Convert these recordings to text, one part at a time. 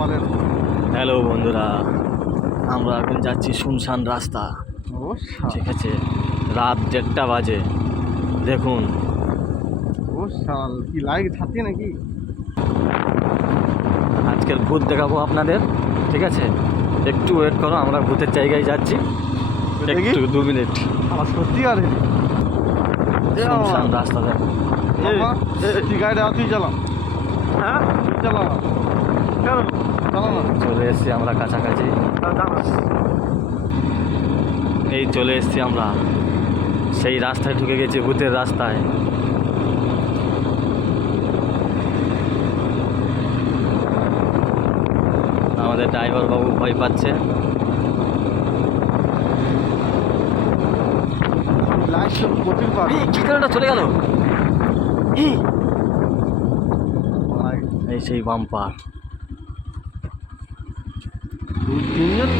বলেন। হ্যালো বন্ধুরা, আমরা এখন যাচ্ছি শুনশান রাস্তা। ঠিক আছে, রাত 1:30 বাজে। দেখুন ও শাল, কি লাইট ছাড়ছে নাকি? আজকের ভূত দেখাবো আপনাদের। ঠিক আছে, একটু ওয়েট করো, আমরা ভূতের জায়গায় যাচ্ছি। একটু 2 মিনিট। আমার সত্যি আর শুনশান রাস্তা দেখো। গাড়িটা তুই চালা। হ্যাঁ, তুই চালা না, চালা না। চলে এসছি আমরা কাছাকাছি। এই চলে এসছি আমরা, সেই রাস্তায় ঢুকে গেছি, ভূতের রাস্তায়। আমাদের ড্রাইভার বাবু ভয় পাচ্ছে। লাইট তো প্রচুর পাবে। ঠিকানাটা চলে গেল। এই সেই বাম্পার। 2-3 জন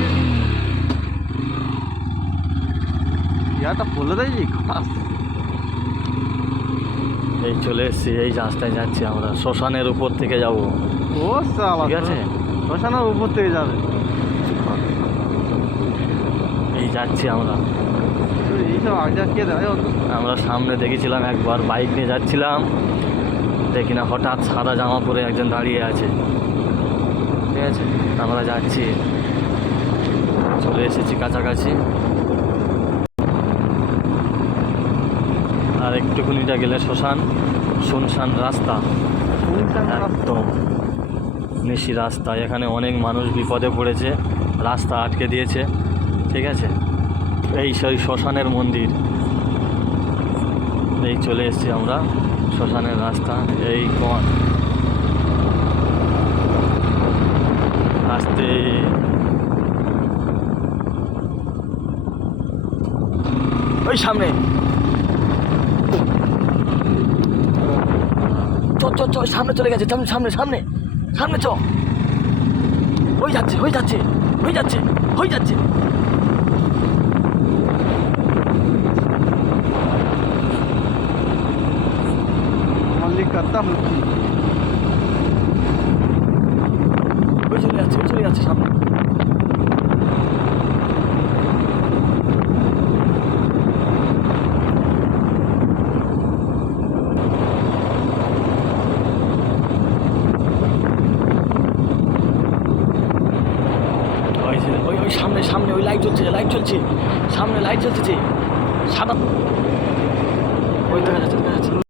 ইয়াটা বলে দেয় যে খাস। এই চলে এসছি, এই রাস্তায় যাচ্ছি আমরা, শ্মশানের উপর থেকে যাব। ও শালা, ঠিক আছে, শ্মশানের উপর থেকে যাবে। এই যাচ্ছি আমরা। এইসব আগে কে দেয়? আমরা সামনে দেখেছিলাম একবার, বাইক নিয়ে যাচ্ছিলাম, দেখি না হঠাৎ সাদা জামা পরে একজন দাঁড়িয়ে আছে। ঠিক আছে, আমরা যাচ্ছি, চলে এসেছি কাছাকাছি। আর একটুখানিটা গেলে শ্মশান। শুনশান রাস্তা, একদম নিশি রাস্তা। এখানে অনেক মানুষ বিপদে পড়েছে, রাস্তা আটকে দিয়েছে। ঠিক আছে, এই সেই শ্মশানের মন্দির। এই চলে এসেছি আমরা শ্মশানের রাস্তা। এই কোন আসতে ওই সামনে চ সামনে চলে গেছে, সামনে সামনে সামনে চ। হয়ে যাচ্ছে হয়ে যাচ্ছে হয়ে যাচ্ছে হয়ে যাচ্ছে। মালিক করতা হচ্ছে। ওই চলে যাচ্ছে সামনে। ওই সামনে সামনে ওই লাইট জ্বলছে সামনে লাইট জ্বলছে সাদা। ওই দেখা যাচ্ছে।